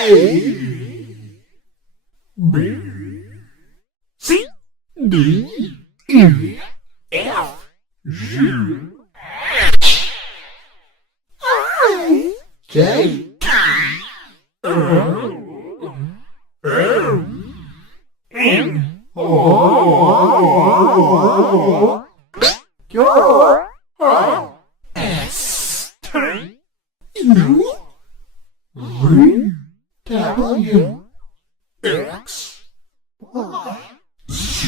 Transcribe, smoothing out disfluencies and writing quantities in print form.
B C D E F G I J K L M N O Q R S T U V W X Y Z